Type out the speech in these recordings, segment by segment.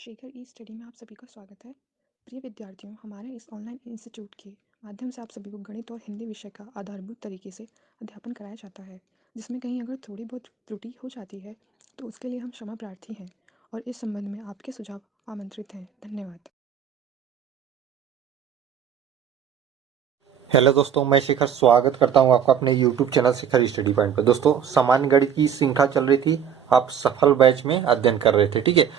शेखर ई study में आप सभी का स्वागत है। प्रिय विद्यार्थियों, हमारे इस ऑनलाइन इंस्टीट्यूट के माध्यम से आप सभी को गणित और हिंदी विषय का आधारभूत तरीके से अध्यापन कराया जाता है, जिसमें कहीं अगर थोड़ी बहुत त्रुटि हो जाती है तो उसके लिए हम क्षमा प्रार्थी हैं और इस संबंध में आपके सुझाव आमंत्रित हैं। धन्यवाद। हेलो दोस्तों, मैं शिखर स्वागत करता हूं आपका अपने YouTube चैनल शिखर स्टडी पॉइंट पर। दोस्तों, सामान्य गणित की श्रृंखला चल रही थी, आप सफल बैच में अध्ययन कर रहे थे। ठीक है,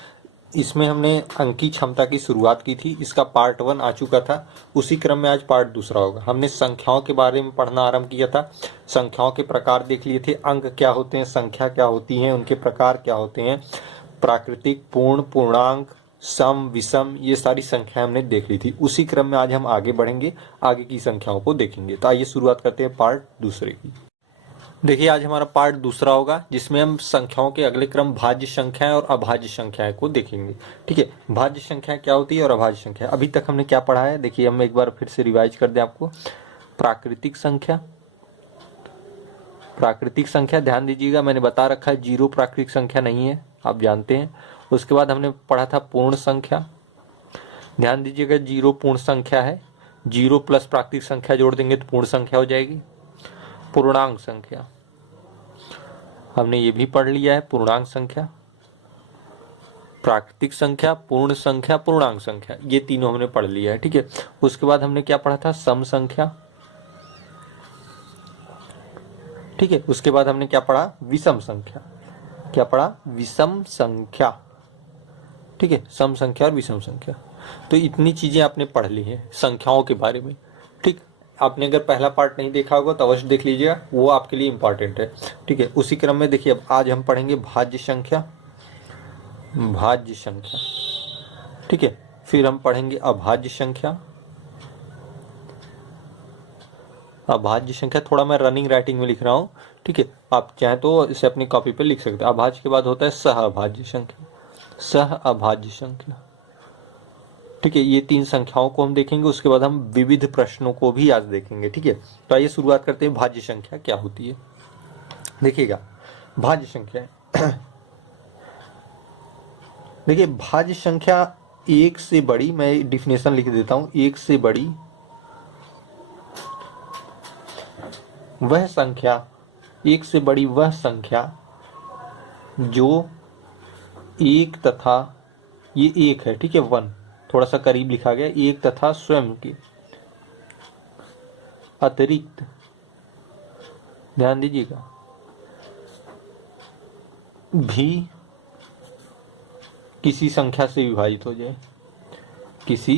इसमें हमने अंकी क्षमता की शुरुआत की थी। इसका पार्ट 1 आ चुका था। उसी क्रम में आज पार्ट 2 होगा। हमने संख्याओं के बारे में पढ़ना आरंभ किया था। संख्याओं के प्रकार देख लिए थे, अंक क्या होते हैं, संख्या क्या होती है, उनके प्रकार क्या होते हैं, प्राकृतिक, पूर्ण, पूर्णांक, सम, विषम, ये सारी संख्याएं हमने देख ली थी। उसी क्रम में आज हम आगे बढ़ेंगे, आगे की संख्याओं को देखेंगे। तो आइए शुरुआत करते हैं पार्ट 2 की। देखिए, आज हमारा पार्ट 2 होगा, जिसमें हम संख्याओं के अगले क्रम भाज्य संख्याएं और अभाज्य संख्याएं को देखेंगे। ठीक है, भाज्य संख्या क्या होती है और अभाज्य संख्या। अभी तक हमने क्या पढ़ा है, देखिए हम एक बार फिर से रिवाइज कर दें आपको। प्राकृतिक संख्या, प्राकृतिक संख्या ध्यान दीजिएगा, मैंने बता रखा है जीरो प्राकृतिक संख्या नहीं है, आप जानते हैं। उसके बाद हमने पढ़ा था पूर्ण संख्या, ध्यान दीजिएगा जीरो पूर्ण संख्या है, जीरो प्लस प्राकृतिक संख्या जोड़ देंगे तो पूर्ण संख्या हो जाएगी। पूर्णांक संख्या हमने ये भी पढ़ लिया है, पूर्णांक संख्या, प्राकृतिक संख्या, पूर्ण संख्या, पूर्णांक संख्या, ये तीनों हमने पढ़ लिया है। ठीक है, उसके बाद हमने क्या पढ़ा था, सम संख्या। ठीक है, उसके बाद हमने क्या पढ़ा, विषम संख्या। क्या पढ़ा, विषम संख्या। ठीक है, सम संख्या और विषम संख्या। तो इतनी चीजें आपने पढ़ ली हैं संख्याओं के बारे में। ठीक, आपने अगर पहला पार्ट नहीं देखा होगा तो अवश्य देख लीजिएगा, वो आपके लिए इंपॉर्टेंट है। ठीक है, उसी क्रम में देखिए अब आज हम पढ़ेंगे भाज्य संख्या, भाज्य संख्या। ठीक है, फिर हम पढ़ेंगे अभाज्य संख्या, अभाज्य संख्या। थोड़ा मैं रनिंग राइटिंग में लिख रहा हूँ। ठीक है, आप चाहे तो इसे अपनी कॉपी पे लिख सकते हैं। अभाज्य के बाद होता है सह अभाज्य संख्या, सह अभाज्य संख्या। ठीक है, ये तीन संख्याओं को हम देखेंगे। उसके बाद हम विविध प्रश्नों को भी आज देखेंगे। ठीक है, तो आइए शुरुआत करते हैं, भाज्य संख्या क्या होती है। देखिएगा, भाज्य संख्या देखिए, भाज्य संख्या एक से बड़ी, मैं डिफिनेशन लिख देता हूं, एक से बड़ी वह संख्या, एक से बड़ी वह संख्या जो एक तथा, ये एक है, ठीक है, वन, थोड़ा सा करीब लिखा गया, एक तथा स्वयं के अतिरिक्त, ध्यान दीजिएगा, भी किसी संख्या से विभाजित हो जाए, किसी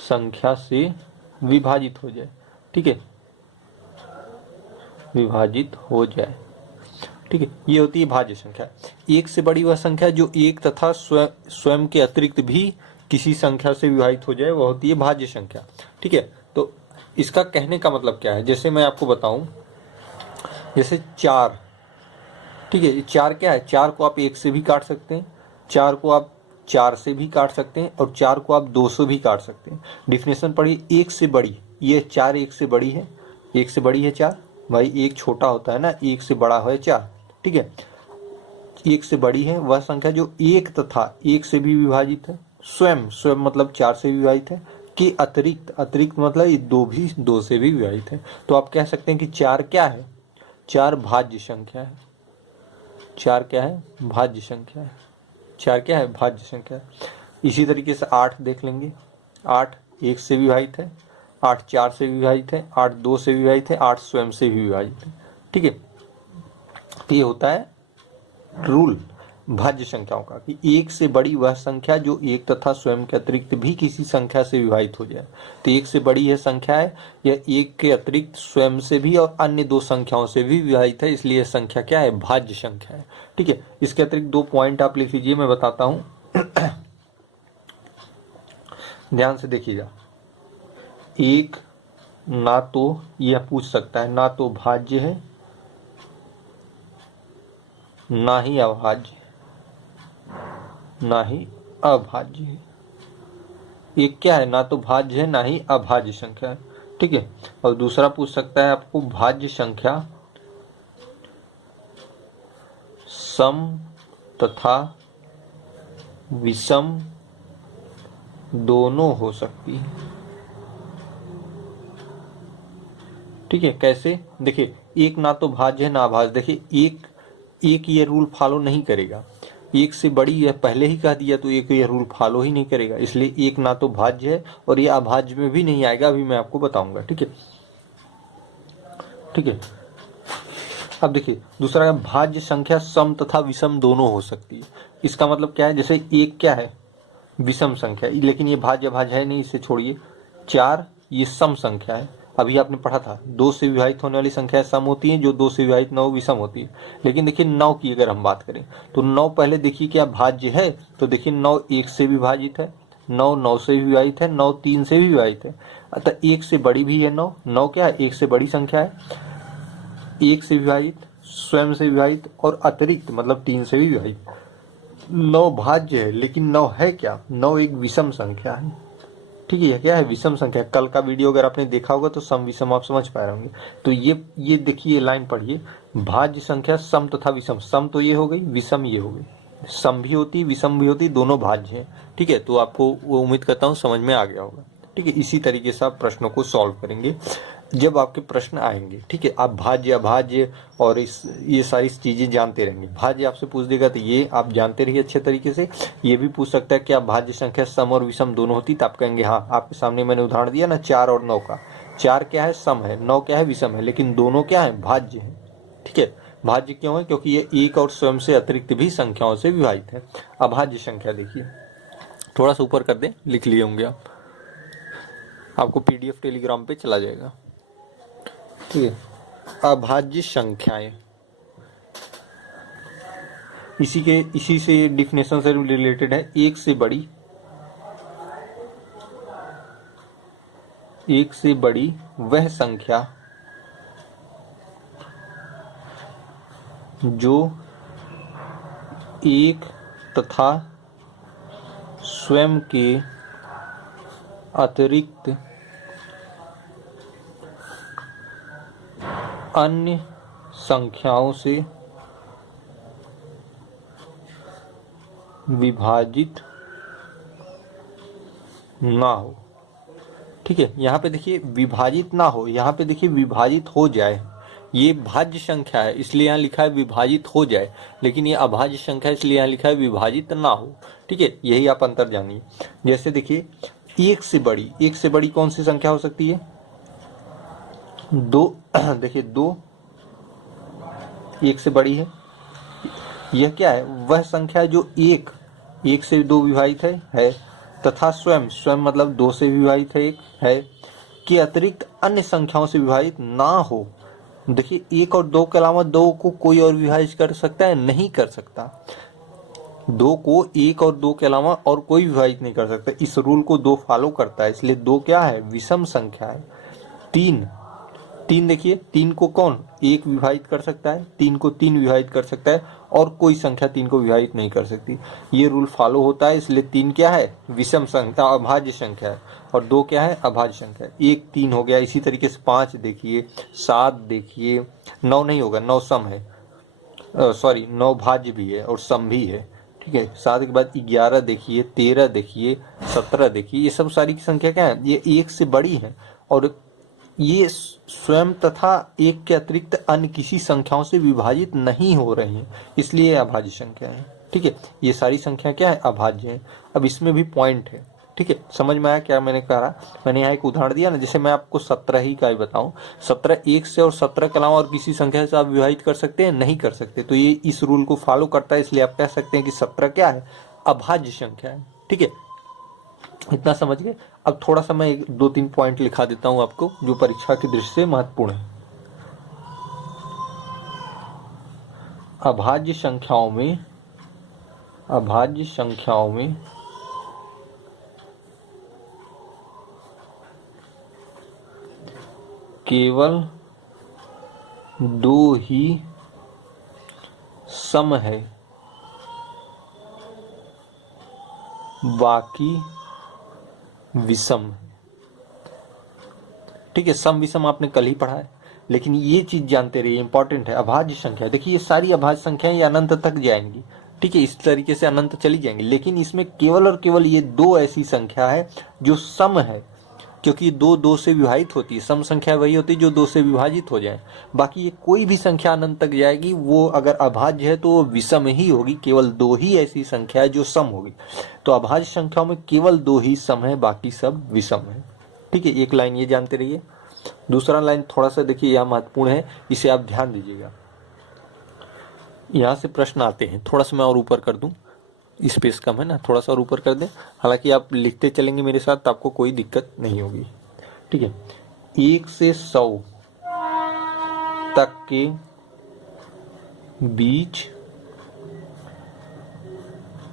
संख्या से विभाजित हो जाए। ठीक है, विभाजित हो जाए। ठीक है, ये होती है भाज्य संख्या। एक से बड़ी वह संख्या जो एक तथा स्वयं के अतिरिक्त भी किसी संख्या से विभाजित हो जाए, वह होती है भाज्य संख्या। ठीक है, तो इसका कहने का मतलब क्या है, जैसे मैं आपको बताऊं, जैसे 4, ठीक है, चार क्या है, 4 को आप 1 से भी काट सकते हैं, 4 को आप 4 से भी काट सकते हैं, और 4 को आप 2 से भी काट सकते हैं। डिफिनेशन पढ़िए, एक से बड़ी, ये 4 एक से बड़ी है, एक से बड़ी है 4, भाई एक छोटा होता है ना, एक से बड़ा है 4। ठीक है, एक से बड़ी है वह संख्या जो एक तथा एक से भी विभाजित है, स्वयं, स्वयं मतलब 4 से भी विभाजित है, कि अतिरिक्त, अतिरिक्त मतलब ये दो भी 2 से भी विभाजित है। तो आप कह सकते हैं कि 4 क्या है, 4 भाज्य संख्या है। 4 क्या है, भाज्य संख्या है। 4 क्या है, भाज्य संख्या है। इसी तरीके से 8 देख लेंगे, 8 1 से विभाजित है, 8 4 से विभाजित है, 8 2 से विभाजित है, 8 स्वयं से भी विभाजित है। ठीक है, ये होता है रूल भाज्य संख्याओं का, कि एक से बड़ी वह संख्या जो एक तथा स्वयं के अतिरिक्त भी किसी संख्या से विभाजित हो जाए। तो एक से बड़ी यह संख्या है, यह एक के अतिरिक्त स्वयं से भी और अन्य 2 संख्याओं से भी विभाजित है, इसलिए संख्या क्या है, भाज्य संख्या है। ठीक है, इसके अतिरिक्त 2 पॉइंट आप लिख लीजिए, मैं बताता हूं, ध्यान से देखिएगा। एक, ना तो यह पूछ सकता है, ना तो भाज्य है ना ही अभाज्य, ना ही अभाज्य है। एक क्या है, ना तो भाज्य है ना ही अभाज्य संख्या है। ठीक है, और दूसरा पूछ सकता है आपको, भाज्य संख्या सम तथा विषम दोनों हो सकती है। ठीक है, कैसे? देखिए, एक ना तो भाज्य है ना अभाज्य। देखिए, एक ये रूल फॉलो नहीं करेगा, एक से बड़ी है पहले ही कह दिया तो एक ये रूल फॉलो ही नहीं करेगा, इसलिए एक ना तो भाज्य है और ये अभाज्य में भी नहीं आएगा, अभी मैं आपको बताऊंगा। ठीक है, ठीक है। अब देखिए, दूसरा है भाज्य संख्या सम तथा विषम दोनों हो सकती है। इसका मतलब क्या है? जैसे एक क्या है? विषम संख्या, लेकिन ये भाज्य भाज्य है नहीं, इसे छोड़िए। 4 ये सम संख्या है, अभी आपने पढ़ा था 2 से विभाजित होने वाली संख्या सम होती है, जो 2 से विभाजित 9 विषम होती है। लेकिन देखिए 9 की अगर हम बात करें तो 9 पहले देखिए क्या भाज्य है, तो देखिए 9 1 से विभाजित है, 9 9 से विभाजित है, 9 3 से भी विभाजित है, अतः 1 से बड़ी भी है 9। 9 क्या है? 1 से बड़ी संख्या है, 1 से विभाजित, स्वयं से विभाजित और अतिरिक्त मतलब 3 से भी विभाजित। 9 भाज्य है, लेकिन 9 है क्या? 9 एक विषम संख्या है। ठीक है, क्या है? विषम संख्या। कल का वीडियो अगर आपने देखा होगा तो सम विषम आप समझ पा रहे होंगे। तो ये देखिए लाइन पढ़िए, भाज्य संख्या सम तथा विषम। सम तो ये हो गई, विषम ये हो गई। सम भी होती, विषम भी होती, दोनों भाज्य हैं। ठीक है, तो आपको वो उम्मीद करता हूँ समझ में आ गया होगा। ठीक है, इसी तरीके से आप प्रश्नों को सॉल्व करेंगे जब आपके प्रश्न आएंगे। ठीक है, आप भाज्य अभाज्य और ये सारी चीजें जानते रहेंगे। भाज्य आपसे पूछ देगा तो ये आप जानते रहिए अच्छे तरीके से। ये भी पूछ सकता है क्या भाज्य संख्या सम और विषम दोनों होती, तो आप कहेंगे हाँ। आपके सामने मैंने उदाहरण दिया ना 4 और 9 का। 4 क्या है? सम है। 9 क्या है? विषम है, लेकिन दोनों क्या है? भाज्य है। ठीक है, भाज्य क्यों है? क्योंकि ये एक और स्वयं से अतिरिक्त भी संख्याओं से विभाजित है। अभाज्य संख्या देखिए, थोड़ा सा ऊपर कर दें, लिख लिए होंगे आप, आपको पीडीएफ टेलीग्राम पे चला जाएगा। ठीक है, अभाज्य संख्याएं, इसी से डिफिनेशन से रिलेटेड है। एक से बड़ी वह संख्या जो एक तथा स्वयं के अतिरिक्त अन्य संख्याओं से विभाजित ना हो। ठीक है, यहाँ पे देखिए विभाजित ना हो, यहाँ पे देखिए विभाजित हो जाए। ये भाज्य संख्या है इसलिए यहाँ लिखा है विभाजित हो जाए, लेकिन ये अभाज्य संख्या इसलिए यहाँ लिखा है विभाजित ना हो। ठीक है, यही आप अंतर जानिए। जैसे देखिए एक से बड़ी कौन सी संख्या हो सकती है? 2। देखिए 2 एक से बड़ी है। यह क्या है? वह संख्या जो एक से 2 विभाजित है तथा स्वयं मतलब 2 से विभाजित है, एक है, के अतिरिक्त अन्य संख्याओं से विभाजित ना हो। देखिए 1 और 2 के अलावा 2 को कोई और विभाजित कर सकता है? नहीं कर सकता। 2 को 1 और 2 के अलावा और कोई विभाजित नहीं कर सकता। इस रूल को 2 फॉलो करता है, इसलिए 2 क्या है? विषम संख्या है। 3 देखिए, 3 को कौन एक विभाजित कर सकता है? 3 को 3 विभाजित कर सकता है और कोई संख्या 3 को विभाजित नहीं कर सकती। ये रूल फॉलो होता है, इसलिए 3 क्या है? विषम संख्या, अभाज्य संख्या है। और 2 क्या है? अभाज्य संख्या। 1 3 हो गया। इसी तरीके से 5 देखिए, 7 देखिए, 9 नहीं होगा, 9 सम है, सॉरी 9 भाज्य भी है और सम भी है। ठीक है, 7 के बाद 11 देखिए, 13 देखिए, 17 देखिए, ये सब सारी की संख्या क्या है? ये 1 से बड़ी है और ये स्वयं तथा एक के अतिरिक्त अन्य किसी संख्याओं से विभाजित नहीं हो रही हैं, इसलिए अभाज्य संख्या है। ठीक है, ये सारी संख्या क्या है? अभाज्य है। अब इसमें भी पॉइंट है। ठीक है, समझ में आया क्या मैंने कहा? मैंने यहाँ एक उदाहरण दिया ना, जैसे मैं आपको 17 ही का ही बताऊं, 17 एक से और 17 के अलावा और किसी संख्या से आप विभाजित कर सकते हैं? नहीं कर सकते। तो ये इस रूल को फॉलो करता है, इसलिए आप कह सकते हैं कि 17 क्या है? अभाज्य संख्या है। ठीक है, इतना समझ गए। अब थोड़ा सा मैं 2-3 पॉइंट लिखा देता हूं आपको जो परीक्षा की दृष्टि से महत्वपूर्ण है। अभाज्य संख्याओं में केवल 2 ही सम है, बाकी विषम। ठीक है, सम विषम आपने कल ही पढ़ा है, लेकिन ये चीज जानते रहिए, इंपॉर्टेंट है। अभाज्य संख्या, देखिए ये सारी अभाज्य संख्याएं अनंत तक जाएंगी, ठीक है, इस तरीके से अनंत चली जाएंगी, लेकिन इसमें केवल और केवल ये दो ऐसी संख्या है जो सम है, क्योंकि दो दो से विभाजित होती है। सम संख्या वही होती है जो दो से विभाजित हो जाए। बाकी ये कोई भी संख्या अनंत तक जाएगी, वो अगर अभाज्य है तो वो विषम ही होगी। केवल दो ही ऐसी संख्या है जो सम होगी। तो अभाज्य संख्याओं में केवल दो ही सम है, बाकी सब विषम है। ठीक है, एक लाइन ये जानते रहिए। दूसरा लाइन थोड़ा सा देखिए, यह महत्वपूर्ण है, इसे आप ध्यान दीजिएगा। यहां से प्रश्न आते हैं, थोड़ा सा मैं और ऊपर कर दूं, स्पेस कम है ना, थोड़ा सा और ऊपर कर दें। हालांकि आप लिखते चलेंगे मेरे साथ तो आपको कोई दिक्कत नहीं होगी। ठीक है, 1 से 100 तक के बीच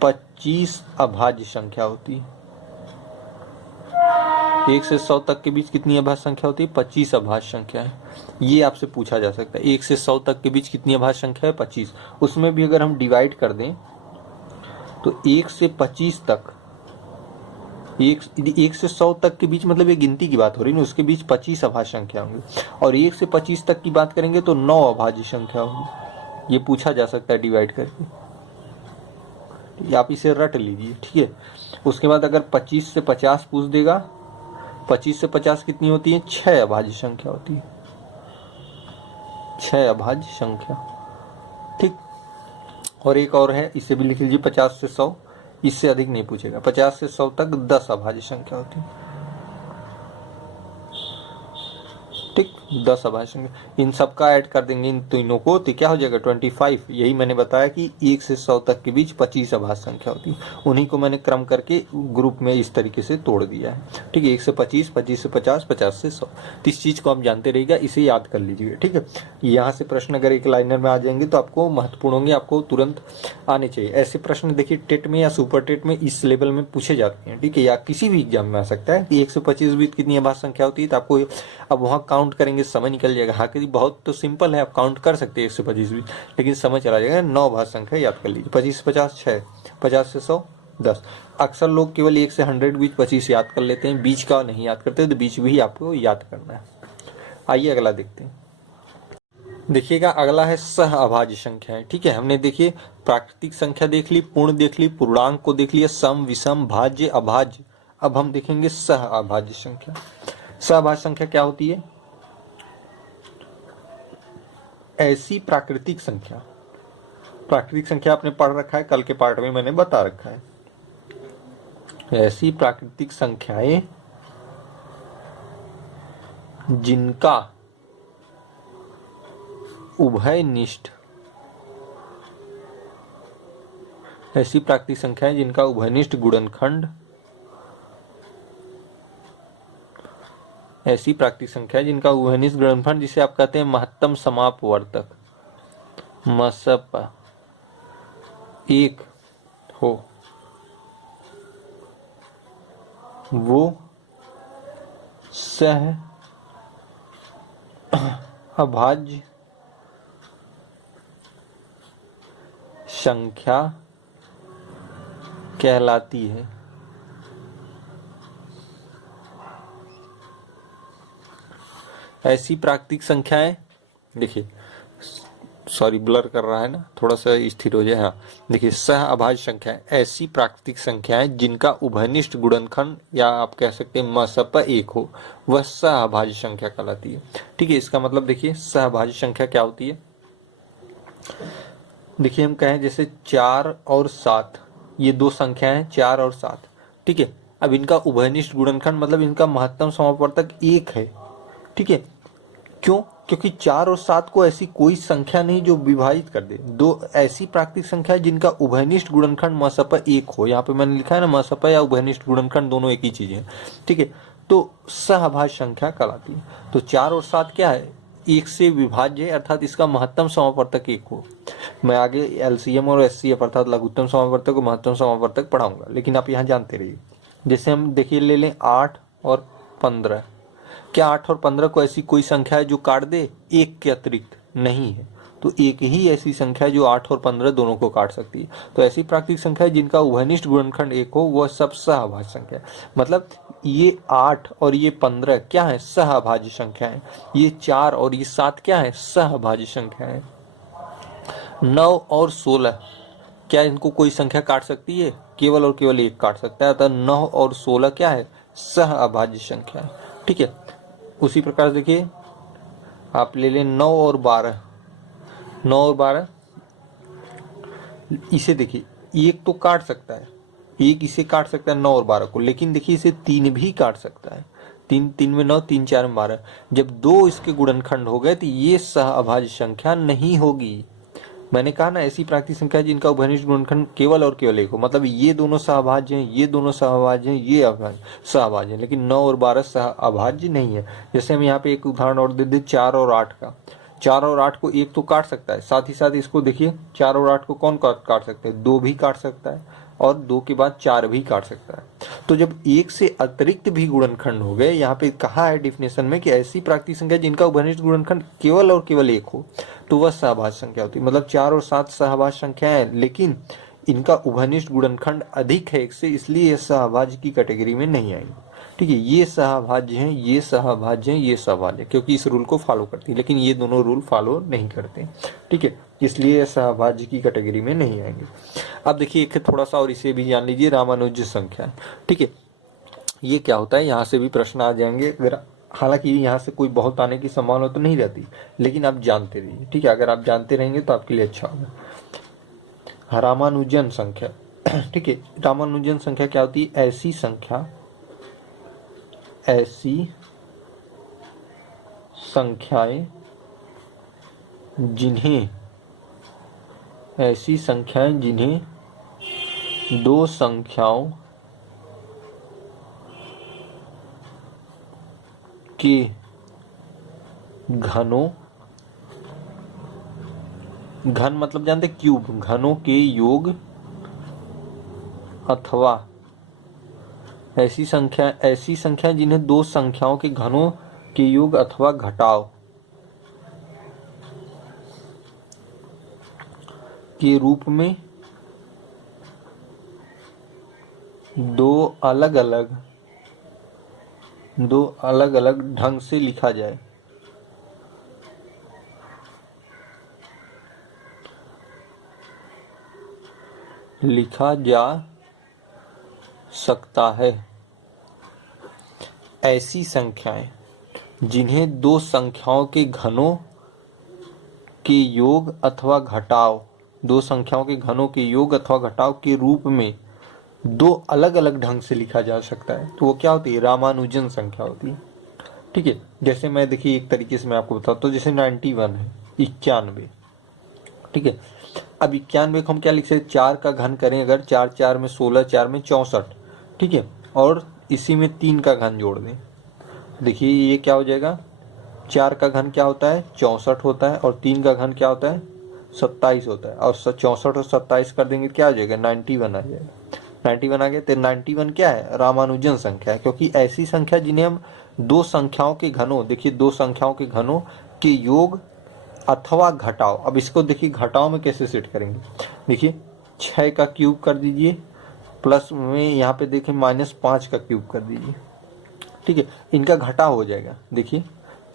25 अभाज्य संख्या होती है। 1 से 100 तक के बीच कितनी अभाज्य संख्या होती है? 25 अभाज्य संख्या है। ये आपसे पूछा जा सकता है, 1 से 100 तक के बीच कितनी अभाज्य संख्या है? 25। उसमें भी अगर हम डिवाइड कर दें तो 1 से 25 तक, 1 से 100 तक के बीच मतलब ये गिनती की बात हो रही है ना, उसके बीच 25 अभाज्य संख्या होंगी। और 1 से 25 तक की बात करेंगे तो 9 अभाज्य संख्या होगी। ये पूछा जा सकता है डिवाइड करके, आप इसे रट लीजिए। ठीक है, उसके बाद अगर 25 से 50 पूछ देगा, 25 से 50 कितनी होती है? 6 अभाज्य संख्या होती है, 6 अभाज्य संख्या। ठीक, और एक और है, इसे भी लिख लीजिए, 50 से 100, इससे अधिक नहीं पूछेगा। 50 से 100 तक 10 अभाज्य संख्या होती है। ठीक, 10 अभाज्य संख्या। इन सब का ऐड कर देंगे इन तीनों को तो क्या हो जाएगा? 25। यही मैंने बताया कि 1 से 100 तक के बीच 25 अभाज्य संख्या होती है। उन्हीं को मैंने क्रम करके ग्रुप में इस तरीके से तोड़ दिया है। ठीक है, 1 से 25, 25 से 50, 50 से 100। तो इस चीज को आप जानते रहिएगा, इसे याद कर लीजिएगा। ठीक है, यहाँ से प्रश्न अगर एक लाइनर में आ जाएंगे तो आपको महत्वपूर्ण होंगे, आपको तुरंत आने चाहिए। ऐसे प्रश्न देखिए टेट में या सुपर टेट में इस लेवल में पूछे जाते हैं। ठीक है, या किसी भी एग्जाम में आ सकता है कि 1 से 25 बीच कितनी अभाज्य संख्या होती है, तो आपको अब वहाँ काउंट करेंगे समय निकल जाएगा। हाँ, कि बहुत तो सिंपल है, आप काउंट कर सकते हैं 1 से 25 बीच, लेकिन समय चला जाएगा। 9 अभाज्य संख्या याद कर लीजिए। 25 से 50 6, 50 से 100 10। अक्सर लोग केवल 1 से 100 बीच 25 याद कर लेते हैं, बीच का नहीं याद करते, तो बीच भी आपको याद करना है। आइए अगला देखते हैं। देखिएगा, अगला है सह अभाज्य संख्याएं। ठीक है, हमने देखिए प्राकृतिक संख्या देख ली, पूर्ण देख ली, पूर्णांक को देख लिया, सम, विषम, भाज्य, अभाज्य। अब हम देखेंगे सह अभाज्य संख्या। सह अभाज्य संख्या क्या होती है? ऐसी प्राकृतिक संख्या, प्राकृतिक संख्या आपने पढ़ रखा है, कल के पार्ट में मैंने बता रखा है। ऐसी प्राकृतिक संख्याएं जिनका उभयनिष्ठ, ऐसी प्राकृतिक संख्याएं जिनका उभयनिष्ठ गुणनखंड, ऐसी प्राकृतिक संख्या जिनका उभयनिष्ठ गुणनखंड, जिसे आप कहते हैं महत्तम समापवर्तक, मसप 1 हो, वो सह अभाज्य संख्या कहलाती है। ऐसी प्राकृतिक संख्याएं, देखिए सॉरी ब्लर कर रहा है ना, थोड़ा सा स्थिर हो जाए। हाँ, देखिए सह अभाज्य संख्याएं, ऐसी प्राकृतिक संख्याएं जिनका उभयनिष्ठ गुणनखंड या आप कह सकते हैं मसप 1 हो, वह सह अभाज्य संख्या कहलाती है। ठीक है, इसका मतलब देखिए सह अभाज्य संख्या क्या होती है। देखिए हम कहें जैसे 4 और 7, ये दो संख्याएं हैं 4 और 7। ठीक है, अब इनका उभयनिष्ठ गुणनखंड मतलब इनका महत्तम समापवर्तक 1 है। ठीक है, क्यों? क्योंकि 4 और 7 को ऐसी कोई संख्या नहीं जो विभाजित कर दे। दो ऐसी प्राकृतिक संख्या है जिनका उभयनिष्ठ गुणनखंड मसप 1 हो। यहाँ पे मैंने लिखा है ना, मसप या उभयनिष्ठ गुणनखंड दोनों एक ही चीज है। ठीक है, तो सहअभाज्य संख्या कहलाती है। तो 4 और 7 क्या है? 1 से विभाज्य है, अर्थात इसका महत्तम समापवर्तक 1 हो। मैं आगे एलसीएम और एचसीएफ अर्थात लघुत्तम समापवर्तक और महत्तम समापवर्तक पढ़ाऊंगा, लेकिन आप यहाँ जानते रहिए। जैसे हम देखिए ले लें 8 और 15, क्या 8 और 15 को ऐसी कोई संख्या है जो काट दे? 1 के अतिरिक्त नहीं है। तो एक ही ऐसी संख्या है जो 8 और 15 दोनों को काट सकती है। तो ऐसी प्राकृतिक संख्या जिनका उभयनिष्ठ गुणनखंड 1 हो, वह सब सहअभाज्य संख्या है। मतलब ये 8 और ये 15 क्या है? सहअभाज्य संख्या है। ये 4 और ये 7 क्या है? सहअभाज्य संख्या है। 9 और 16 क्या इनको कोई संख्या काट सकती है? केवल और केवल एक काट सकता है। अतः 9 और 16 क्या है? सह अभाज्य संख्या है। ठीक है, उसी प्रकार देखिए आप ले लें 9 और 12। 9 और 12 इसे देखिए, एक तो काट सकता है, एक इसे काट सकता है 9 और 12 को, लेकिन देखिए इसे 3 भी काट सकता है। 3 3 में 9, 3 4 में 12। जब दो इसके गुणनखंड हो गए तो ये सह अभाज्य संख्या नहीं होगी। मैंने कहा ना, ऐसी प्राकृतिक संख्या है जिनका उभयनिष्ठ गुणनखंड केवल और केवल एक हो, मतलब ये दोनों सहभाज्य हैं, ये दोनों सहभाज्य हैं, ये सहभाज्य हैं, लेकिन 9 और 12 सहअभाज्य नहीं है। जैसे हम यहाँ पे एक उदाहरण और दे दें 4 और 8 का। 4 और 8 को एक तो काट सकता है, साथ ही साथ इसको देखिए 4 और 8 को कौन काट सकते हैं? 2 भी काट सकता है, और 2 के बाद 4 भी काट सकता है। तो जब एक से अतिरिक्त भी गुणनखंड हो गए, यहाँ पे कहा है डिफिनेशन में कि ऐसी प्राकृतिक संख्या जिनका उभयनिष्ठ गुणनखंड केवल और केवल एक हो, तो वह सहभाज्य संख्या होती है। मतलब 4 और 7 सहभाज्य संख्याएं हैं, लेकिन इनका उभयनिष्ठ गुणनखंड अधिक है एक से, इसलिए यह सहभाज्य की कैटेगरी में नहीं आएंगे। ठीक है, ये सहभाज्य हैं, ये सहभाज्य हैं, ये सहभाज्य, क्योंकि इस रूल को फॉलो करती है, लेकिन ये दोनों रूल फॉलो नहीं करते। ठीक है, इसलिए ये सहभाज्य की कैटेगरी में नहीं आएंगे। अब देखिए एक थोड़ा सा और इसे भी जान लीजिए, रामानुज संख्या। ठीक है, ये क्या होता है, यहाँ से भी प्रश्न आ जाएंगे। अगर हालांकि यहाँ से कोई बहुत आने की संभावना तो नहीं रहती, लेकिन आप जानते रहिए। ठीक है, अगर आप जानते रहेंगे तो आपके लिए अच्छा होगा। रामानुजन संख्या। ठीक है, रामानुजन संख्या क्या होती है? ऐसी संख्या, ऐसी संख्याएं जिन्हें, ऐसी संख्याएं जिन्हें दो संख्याओं के घनों, घन मतलब जानते क्यूब, घनों के योग अथवा ऐसी संख्या जिन्हें दो संख्याओं के घनों के योग अथवा घटाव के रूप में दो अलग अलग ढंग से लिखा जाए। लिखा जा सकता है। ऐसी संख्याएं जिन्हें दो संख्याओं के घनों के योग अथवा घटाव, दो संख्याओं के घनों के योग अथवा घटाव के रूप में दो अलग अलग ढंग से लिखा जा सकता है, तो वो क्या होती है? रामानुजन संख्या होती है। ठीक है, जैसे मैं देखिए एक तरीके से मैं आपको बताता हूँ, जैसे 91 है, 91। ठीक है, अब 91 को हम क्या लिख सकते हैं? 4 का घन करें अगर, 4 4 में 16, 4 में 64। ठीक है, और इसी में 3 का घन जोड़ दें, देखिए ये क्या हो जाएगा? 4 का घन क्या होता है? 64 होता है, और 3 का घन क्या होता है? 27 होता है, और 64 और 27 कर देंगे क्या हो जाएगा? 91 आ जाएगा। 91 आ गया, तो 91 क्या है? रामानुजन संख्या है, क्योंकि ऐसी संख्या जिन्हें हम दो संख्याओं के घनों, देखिए दो संख्याओं के घनों के योग अथवा घटाव। अब इसको देखिए घटाव में कैसे सेट करेंगे, देखिए 6 का क्यूब कर दीजिए, प्लस में यहाँ पे देखिए -5 का क्यूब कर दीजिए। ठीक है, इनका घटाव हो जाएगा। देखिए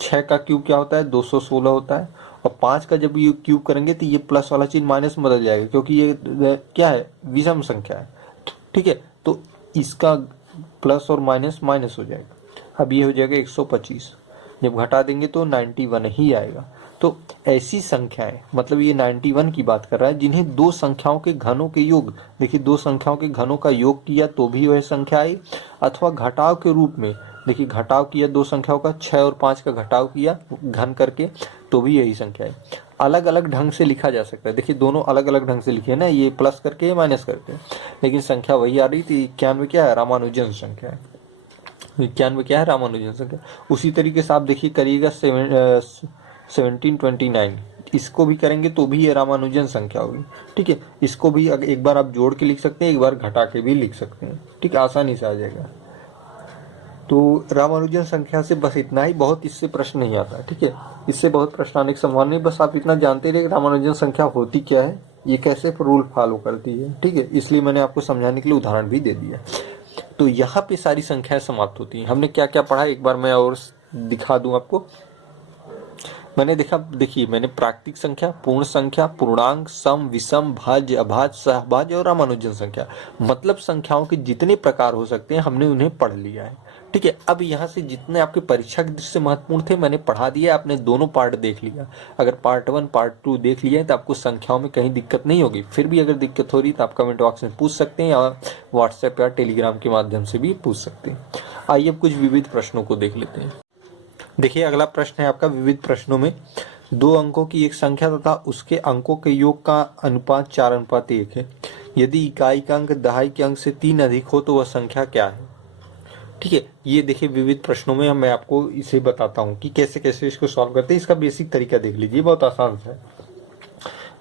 6 का क्यूब क्या होता है? 216 होता है, और 5 का जब ये क्यूब करेंगे तो ये प्लस वाला चीज माइनस में बदल जाएगा, क्योंकि ये क्या है? विषम संख्या है। ठीक है, तो इसका प्लस और माइनस माइनस हो जाएगा। अब ये हो जाएगा 125, जब घटा देंगे तो 91 ही आएगा। तो ऐसी संख्याएं, मतलब ये 91 की बात कर रहा है, जिन्हें दो संख्याओं के घनों के योग, देखिए दो संख्याओं के घनों का योग किया तो भी वह संख्या आई, अथवा घटाव के रूप में, देखिए घटाव किया दो संख्याओं का, 6 और 5 का घटाव किया घन करके, तो भी यही संख्या है। अलग अलग ढंग से लिखा जा सकता है, देखिए दोनों अलग अलग ढंग से लिखे ना, ये प्लस करके माइनस करके, लेकिन संख्या वही आ रही थी। 91 क्या है? रामानुजन संख्या है। 91 क्या है? रामानुजन संख्या। उसी तरीके से आप देखिए करिएगा 1729, इसको भी करेंगे तो भी ये रामानुजन संख्या होगी। ठीक है, इसको भी एक बार आप जोड़ के लिख सकते हैं, एक बार घटा के भी लिख सकते हैं। ठीक है, आसानी से आ जाएगा। तो रामानुजन संख्या से बस इतना ही, बहुत इससे प्रश्न नहीं आता। ठीक है, इससे बहुत प्रश्न आने की संभावना नहीं, बस आप इतना जानते रहे रामानुजन संख्या होती क्या है, ये कैसे रूल फॉलो करती है। ठीक है, इसलिए मैंने आपको समझाने के लिए उदाहरण भी दे दिया। तो यहाँ पे सारी संख्याएं समाप्त होती हैं। हमने क्या क्या पढ़ा एक बार मैं और दिखा दूं आपको। देखिए मैंने प्राकृतिक संख्या, पूर्ण संख्या, पूर्णांक, सम, विषम, भाज्य, अभाज्य, सहभाज्य और रामानुजन संख्या, मतलब संख्याओं के जितने प्रकार हो सकते हैं हमने उन्हें पढ़ लिया है। ठीक है, अब यहाँ से जितने आपके परीक्षा की दृष्टि से महत्वपूर्ण थे मैंने पढ़ा दिया, आपने दोनों पार्ट देख लिया। अगर पार्ट 1 पार्ट 2 देख लिया है तो आपको संख्याओं में कहीं दिक्कत नहीं होगी। फिर भी अगर दिक्कत हो रही तो आप कमेंट बॉक्स में पूछ सकते हैं या व्हाट्सएप या टेलीग्राम के माध्यम से भी पूछ सकते हैं। आइए अब कुछ विविध प्रश्नों को देख लेते हैं। देखिए अगला प्रश्न है आपका, विविध प्रश्नों में 2 अंकों की एक संख्या तथा उसके अंकों के योग का अनुपात 4:1 है। यदि इकाई का अंक दहाई के अंक से 3 अधिक हो तो वह संख्या क्या है। ठीक है, ये देखिए विविध प्रश्नों में मैं आपको इसे बताता हूँ कि कैसे कैसे इसको सॉल्व करते हैं। इसका बेसिक तरीका देख लीजिए, बहुत आसान है।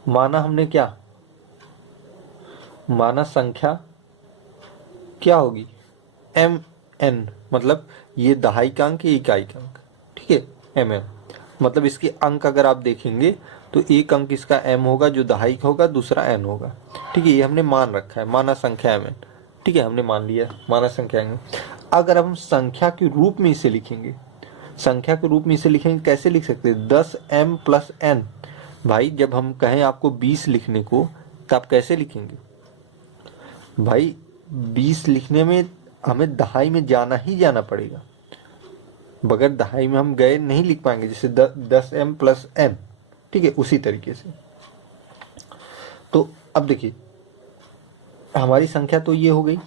माना हमने क्या, माना संख्या क्या होगी, mn, मतलब ये दहाई का अंक, ये इकाई का अंक। ठीक है, mn मतलब इसके अंक अगर आप देखेंगे तो एक अंक इसका m होगा जो दहाई का होगा, दूसरा n होगा। ठीक है, ये हमने मान रखा है, माना संख्या mn। ठीक है, हमने मान लिया माना संख्या mn। अगर हम संख्या के रूप में इसे लिखेंगे, संख्या के रूप में इसे लिखेंगे, कैसे लिख सकते हैं, 10m + n। भाई जब हम कहें आपको 20 लिखने को तो आप कैसे लिखेंगे भाई, 20 लिखने में हमें दहाई में जाना ही जाना पड़ेगा, बगैर दहाई में हम गए नहीं लिख पाएंगे। जैसे 10m + n, ठीक है, उसी तरीके से। तो अब देखिए हमारी संख्या तो ये हो गई।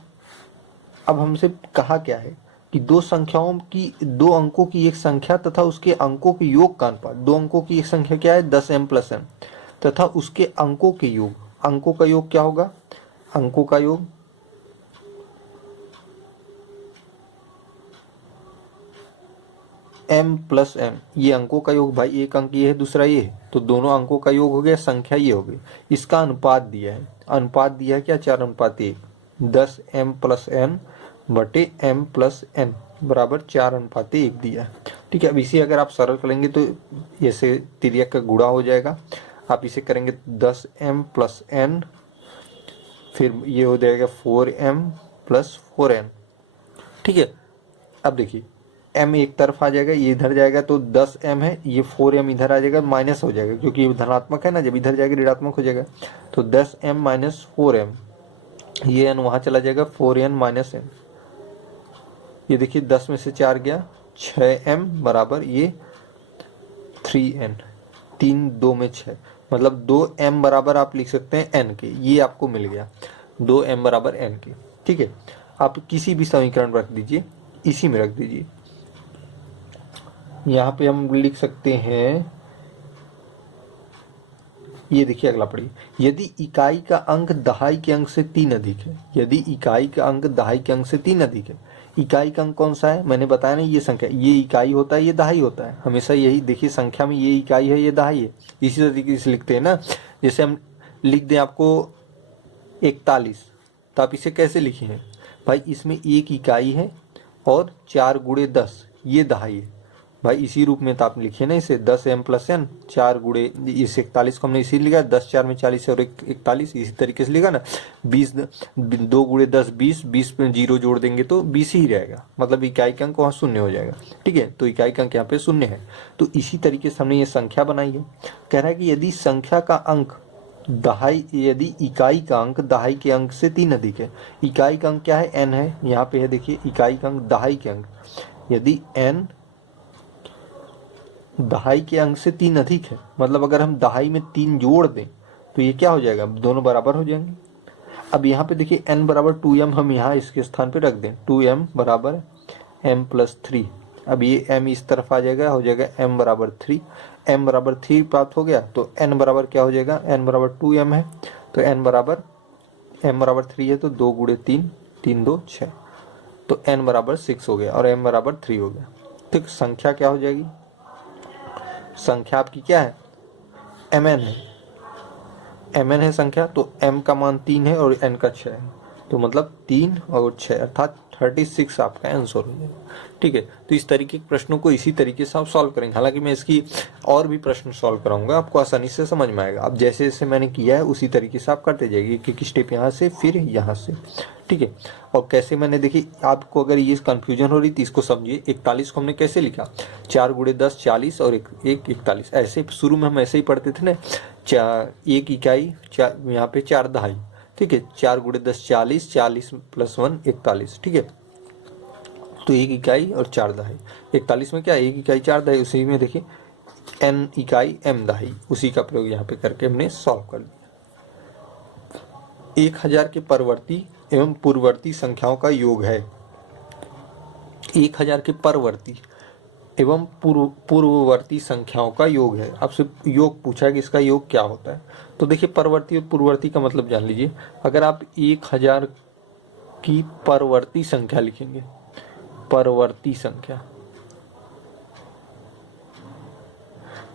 अब हमसे कहा क्या है कि दो संख्याओं की, 2 अंकों की एक संख्या तथा उसके अंकों के योग का अनुपात। 2 अंकों की एक संख्या क्या है, 10m + n, तथा उसके अंकों के योग, अंकों का योग क्या होगा, अंकों का योग m + m, ये अंकों का योग। भाई एक अंक ये है, दूसरा ये है, तो दोनों अंकों का योग हो गया, संख्या ये हो गई। इसका अनुपात दिया है, अनुपात दिया है क्या, 4:1। 10m + n बटे m + n बराबर 4:1 दिया है। ठीक है, अब इसे अगर आप सरल करेंगे तो ऐसे तिर्यक का गुणा हो जाएगा। आप इसे करेंगे 10m + n, फिर ये हो जाएगा 4m + 4n। ठीक है, अब देखिए m एक तरफ आ जाएगा, ये इधर जाएगा तो 10m है, ये 4m इधर आ जाएगा, माइनस हो जाएगा क्योंकि ये धनात्मक है ना, जब इधर जाएगा ऋणात्मक हो जाएगा। तो 10m - 4m, ये n वहां चला जाएगा, 4n - n। ये देखिए 10 में से 4 गया, 6m बराबर ये 3n, 3 2 में 6, मतलब 2m बराबर आप लिख सकते हैं n के, ये आपको मिल गया 2m बराबर n के। ठीक है, आप किसी भी समीकरण रख दीजिए, इसी में रख दीजिए। यहाँ पे हम लिख सकते हैं, ये देखिए अगला पढ़िए, यदि इकाई का अंक दहाई के अंक से 3 अधिक है। यदि इकाई का अंक दहाई के अंक से 3 अधिक है, इकाई का अंक कौन सा है, मैंने बताया ना, ये संख्या, ये इकाई होता है, ये दहाई होता है, हमेशा यही देखिए संख्या में, ये इकाई है, ये दहाई है, इसी तरीके से लिखते हैं ना। जैसे हम लिख दें आपको 41, तो आप इसे कैसे लिखे हैं भाई, इसमें एक इकाई है और 4 × 10 ये दहाई है। भाई इसी रूप में तो आप लिखिए ना इसे, 10m + n, 4 × इस 41 को हमने इसी लिखा, 10 4 में 40 और 41, इसी तरीके से लिखा ना। 20 2 × 10 20, 20 में 0 जोड़ देंगे तो 20 ही रहेगा, मतलब इकाई का अंक वहाँ 0 हो जाएगा। ठीक है, तो इकाई का अंक यहाँ पे 0 है। तो इसी तरीके से हमने ये संख्या बनाई है। कह रहा है कि यदि संख्या का अंक दहाई, यदि इकाई का अंक दहाई के अंक से 3 अधिक है, इकाई का अंक क्या है, n है, यहाँ पे है देखिए, इकाई का अंक दहाई के अंक, यदि n दहाई के अंक से 3 अधिक है, मतलब अगर हम दहाई में 3 जोड़ दें तो ये क्या हो जाएगा, दोनों बराबर हो जाएंगे। अब यहाँ पे देखिए n बराबर 2m हम यहाँ इसके स्थान पे रख दें, 2m बराबर m + 3। अब ये m इस तरफ आ जाएगा, हो जाएगा m बराबर 3, m बराबर 3 प्राप्त हो गया, तो n बराबर क्या हो जाएगा, n बराबर 2m है, तो m बराबर 3 है, तो 2 × 3, 3 2 6, तो n बराबर 6 हो गया और m बराबर 3 हो गया। तो संख्या क्या हो जाएगी, संख्या आपकी क्या है, mn है, mn है संख्या, तो m का मान 3 है और n का 6 है, तो मतलब 3 और 6 अर्थात 36 आपका आंसर हो जाएगा। ठीक है, तो इस तरीके के प्रश्नों को इसी तरीके से आप सॉल्व करेंगे। हालांकि मैं इसकी और भी प्रश्न सॉल्व कराऊंगा, आपको आसानी से समझ में आएगा। अब जैसे जैसे मैंने किया है उसी तरीके से आप करते जाइए, एक स्टेप यहाँ से फिर यहाँ से। ठीक है, और कैसे मैंने देखिए, आपको अगर ये कंफ्यूजन हो रही थी इसको समझिए। 41 को हमने कैसे लिखा, 4 × 10 40 और 41। ऐसे शुरू में हम ऐसे ही पढ़ते थे ना, 1 इकाई यहाँ पे 4 दहाई। ठीक है, 4 × 10 40, 40 + 1 41। ठीक है, तो 1 इकाई और 4 दहाई। 41 में क्या 1 इकाई 4 दहाई, उसी में देखिए n इकाई m दहाई, उसी का प्रयोग यहाँ पे करके हमने सॉल्व कर लिया। 1000 के परवर्ती एवं पूर्ववर्ती संख्याओं का योग है। 1000 के परवर्ती एवं पूर्ववर्ती संख्याओं का योग है। आपसे योग पूछा है कि इसका योग क्या होता है। तो देखिए, परवर्ती और पूर्ववर्ती का मतलब जान लीजिए। अगर आप 1000 की परवर्ती संख्या लिखेंगे, परवर्ती संख्या,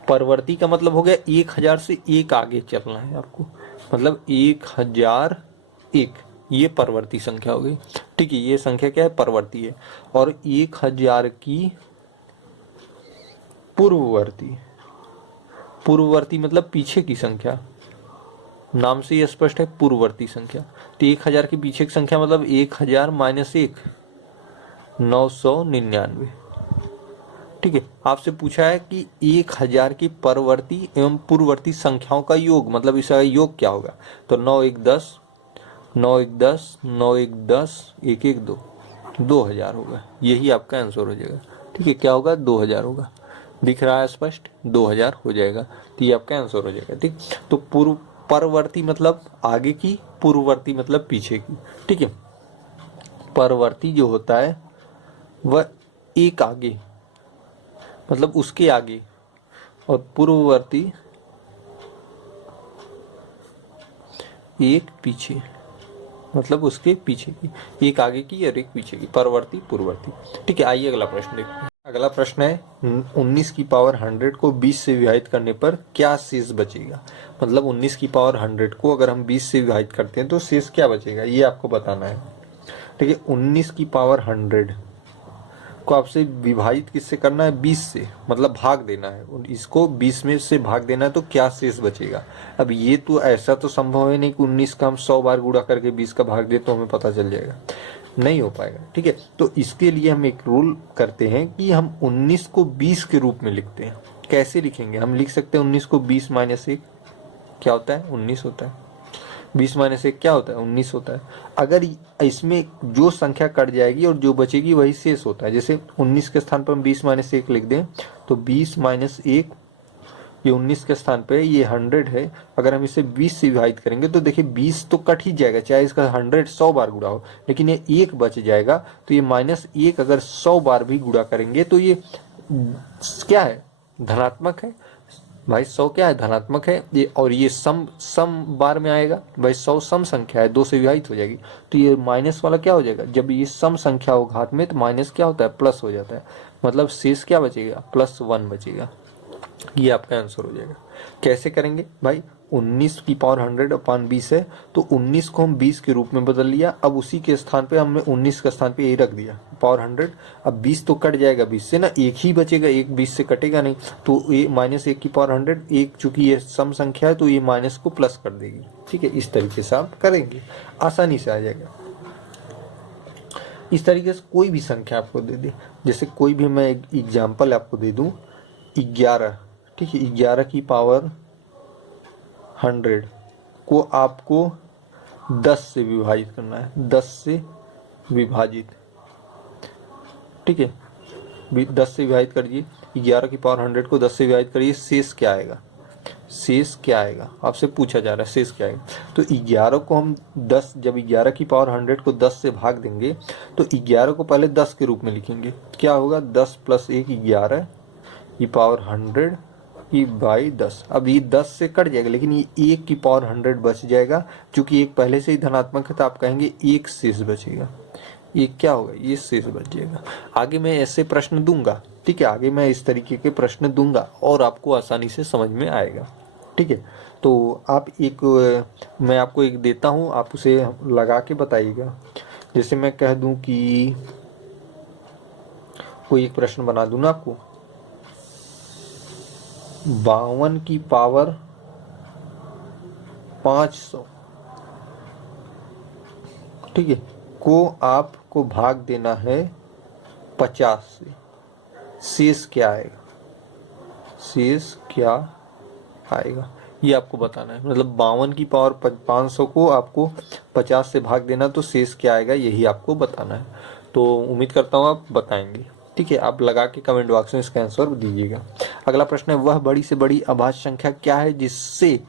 परवर्ती का मतलब हो गया 1000 से एक आगे चलना है आपको, मतलब 1001, ये परवर्ती संख्या हो गई। ठीक है, ये संख्या क्या है, परवर्ती है। और 1000 की पूर्ववर्ती, पूर्ववर्ती मतलब पीछे की संख्या, नाम से ये स्पष्ट है पूर्ववर्ती संख्या। तो 1000 के पीछे की संख्या मतलब 1000 - 1 999। ठीक है, आपसे पूछा है कि 1000 की परवर्ती एवं पूर्ववर्ती संख्याओं का योग, मतलब इसका योग क्या होगा। तो 9 1 10, 9 1 10, 9 1 10, 1 1 2, 2000 होगा। यही आपका आंसर हो जाएगा। ठीक है, क्या होगा, 2000 होगा। दिख रहा है स्पष्ट, 2000 हो जाएगा। तो ये आपका आंसर हो जाएगा। ठीक, तो परवर्ती मतलब आगे की, पूर्ववर्ती मतलब पीछे की। ठीक है, परवर्ती जो होता है वह एक आगे, मतलब उसके आगे, और पूर्ववर्ती एक पीछे, मतलब उसके पीछे की। एक आगे की और एक पीछे की, परवर्ती पूर्ववर्ती। ठीक है, आइए अगला प्रश्न देखते हैं। अगला प्रश्न है 19 की पावर 100 को 20 से विभाजित करने पर क्या शेष बचेगा। मतलब 19 की पावर 100 को अगर हम 20 से विभाजित करते हैं तो शेष क्या बचेगा, ये आपको बताना है। ठीक है, 19 की पावर 100 को आपसे विभाजित किससे करना है, 20 से, मतलब भाग देना है। इसको 20 में से भाग देना है, तो क्या शेष बचेगा। अब ये तो ऐसा तो संभव है नहीं कि 19 का हम 100 बार गुणा करके 20 का भाग दे तो हमें पता चल जाएगा, नहीं हो पाएगा। ठीक है, तो इसके लिए हम एक रूल करते हैं कि हम 19 को 20 के रूप में लिखते हैं। कैसे लिखेंगे, हम लिख सकते हैं 19 को 20 - 1 क्या होता है, 19 होता है। 20 - 1 क्या होता है, 19 होता है। अगर इसमें जो संख्या कट जाएगी और जो बचेगी वही शेष होता है। जैसे 19 के स्थान पर हम 20 - 1 लिख दें तो 20 - 1, ये 19 के स्थान पे ये 100 है। अगर हम इसे 20 से विभाजित करेंगे तो देखिए 20 तो कट ही जाएगा, चाहे इसका 100 बार गुणा हो, लेकिन ये 1 बच जाएगा। तो ये -1 अगर 100 बार भी गुणा करेंगे तो ये क्या है, धनात्मक है भाई। 100 क्या है, धनात्मक है ये, और ये सम बार में आएगा भाई। 100 सम संख्या है, 2 से विभाजित हो जाएगी। तो ये माइनस वाला क्या हो जाएगा, जब ये सम संख्या हो घात में तो माइनस क्या होता है, प्लस हो जाता है। मतलब शेष क्या बचेगा, +1 बचेगा। ये आपका आंसर हो जाएगा। कैसे करेंगे भाई, 19 की पावर 100/20 है, तो 19 को हम 20 के रूप में बदल लिया। अब उसी के स्थान पे हमने 19 के स्थान पे ये रख दिया पावर 100। अब 20 तो कट जाएगा 20 से ना, एक ही बचेगा, एक 20 से कटेगा नहीं। तो ये -1 की पावर 100, एक चूंकि ये सम संख्या है तो ये माइनस को प्लस कर देगी। ठीक है, इस तरीके से आप करेंगे, आसानी से आ जाएगा। इस तरीके से कोई भी संख्या आपको दे दे, जैसे कोई भी मैं एक एग्जाम्पल आपको दे दूं, 11। ठीक है, 11 की पावर 100 को आपको 10 से विभाजित करना है, 10 से विभाजित। ठीक है, 10 से विभाजित करिए, 11 की पावर 100 को 10 से विभाजित करिए, शेष क्या आएगा, शेष क्या आएगा, आपसे पूछा जा रहा है शेष क्या आएगा। तो 11 को हम 10, जब 11 की पावर 100 को 10 से भाग देंगे तो 11 को पहले 10 के रूप में लिखेंगे। क्या होगा, 10 + 1 11 की पावर 100 की बाई 10। अब ये 10 से कट जाएगा, लेकिन ये 1 की पावर 100 बच जाएगा। क्योंकि एक पहले से ही धनात्मक है तो आप कहेंगे एक शेष बचेगा। ये क्या होगा, ये शेष बच जाएगा। आगे मैं ऐसे प्रश्न दूंगा, ठीक है, आगे मैं इस तरीके के प्रश्न दूंगा और आपको आसानी से समझ में आएगा। ठीक है, तो आप एक मैं आपको एक देता हूँ, आप उसे लगा के बताइएगा। जैसे मैं कह दूं कि कोई एक प्रश्न बना दूं ना आपको, 52 की पावर 500, ठीक है, को आपको भाग देना है 50 से, शेष क्या आएगा, शेष क्या आएगा, ये आपको बताना है। मतलब 52 की पावर 500 को आपको 50 से भाग देना, तो शेष क्या आएगा यही आपको बताना है। तो उम्मीद करता हूँ आप बताएंगे। ठीक है, आप लगा के कमेंट बॉक्स में इसका आंसर दीजिएगा। अगला प्रश्न है, वह बड़ी से बड़ी अभाज्य संख्या क्या है जिससे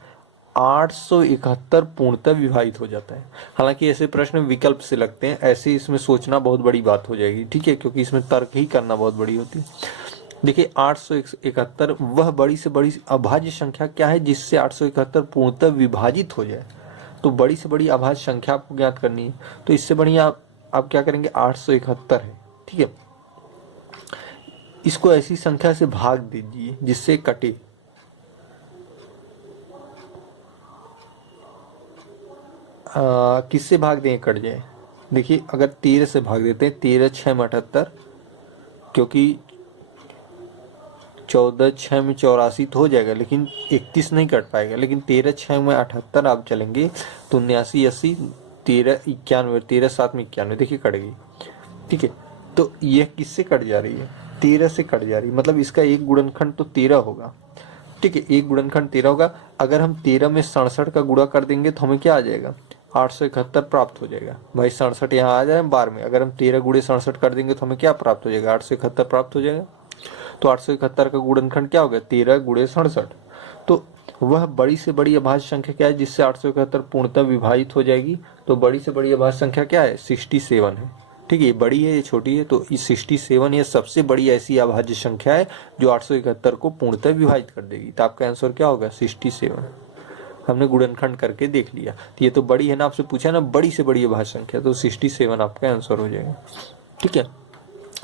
871 पूर्णतः विभाजित हो जाता है। हालांकि ऐसे प्रश्न विकल्प से लगते हैं, ऐसे इसमें सोचना बहुत बड़ी बात हो जाएगी। ठीक है, क्योंकि इसमें तर्क ही करना बहुत बड़ी होती है। देखिए 871 वह बड़ी से बड़ी अभाज्य संख्या क्या है जिससे 871 पूर्णतः विभाजित हो जाए। तो बड़ी से बड़ी अभाज्य संख्या आपको ज्ञात करनी है, तो इससे बढ़िया आप क्या करेंगे, 871 है। ठीक है, इसको ऐसी संख्या से भाग दीजिए जिससे कटे। किससे भाग दें कट जाए। देखिए अगर 13 से भाग देते हैं, 13 6 में 78, क्योंकि 14 6 में 84 तो हो जाएगा, लेकिन 31 नहीं कट पाएगा। लेकिन 13 6 में 78 आप चलेंगे तो 79 80 13 91, 13 7 में 91, देखिए कट गई। ठीक है, तो यह किससे कट जा रही है, 13 से कट जा रही है, मतलब इसका एक गुणनखंड तो 13 होगा। ठीक है, एक गुणनखंड 13 होगा। अगर हम 13 में 67 का गुणा कर देंगे तो हमें क्या आ जाएगा, 871 प्राप्त हो जाएगा। भाई 67 यहाँ आ जाए बार में, अगर हम 13 गुणे 67 कर देंगे तो हमें क्या प्राप्त हो जाएगा, 871 प्राप्त हो जाएगा। तो 871 का गुणनखंड क्या हो गया, 13 गुणे 67। तो वह बड़ी से बड़ी अभाज्य संख्या क्या है जिससे 871 पूर्णतः विभाजित हो जाएगी। तो बड़ी से बड़ी अभाज्य संख्या क्या है, 67 है। ठीक है, ये बड़ी है ये छोटी है, तो इस 67 ये सबसे बड़ी ऐसी अभाज्य संख्या है जो 871 को पूर्णतः विभाजित कर देगी। तो आपका आंसर क्या होगा, 67। हमने गुणनखंड करके देख लिया, तो ये तो बड़ी है ना, आपसे पूछा ना बड़ी से बड़ी अभाज्य संख्या, तो 67 आपका आंसर हो जाएगा। ठीक है,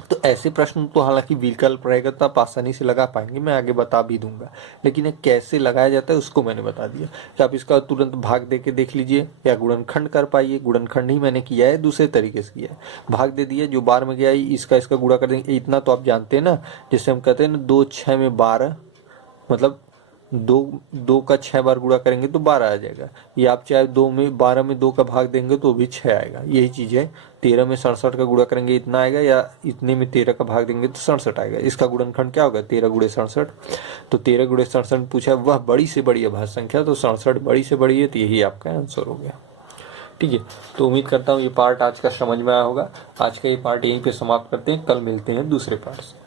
तो ऐसे प्रश्न तो हालांकि विकल्प रहेगा तो आप आसानी से लगा पाएंगे, मैं आगे बता भी दूंगा। लेकिन ये कैसे लगाया जाता है उसको मैंने बता दिया कि आप इसका तुरंत भाग दे के देख लीजिए या गुणनखंड कर पाइए। गुणनखंड ही मैंने किया है, दूसरे तरीके से किया है। भाग दे दिया, जो बार में गया इसका गुणा कर देंगे, इतना तो आप जानते हैं ना। जैसे हम कहते हैं ना 2 6 में 12, मतलब दो का 6 बार गुणा करेंगे तो 12 आ जाएगा। या आप चाहे 12 में 2 का भाग देंगे तो भी 6 आएगा। यही चीज है, 13 में 67 का गुणा करेंगे इतना आएगा, या इतने में 13 का भाग देंगे तो 67 आएगा। इसका गुणनखंड क्या होगा, 13 गुणे 67। तो 13 गुणे 67 पूछा वह बड़ी से बड़ी अभाज्य संख्या, तो 67 बड़ी से बड़ी है, तो यही आपका आंसर हो गया। ठीक है, तो उम्मीद करता हूँ ये पार्ट आज का समझ में आया होगा। आज का ये पार्ट यहीं पे समाप्त करते हैं, कल मिलते हैं दूसरे पार्ट से।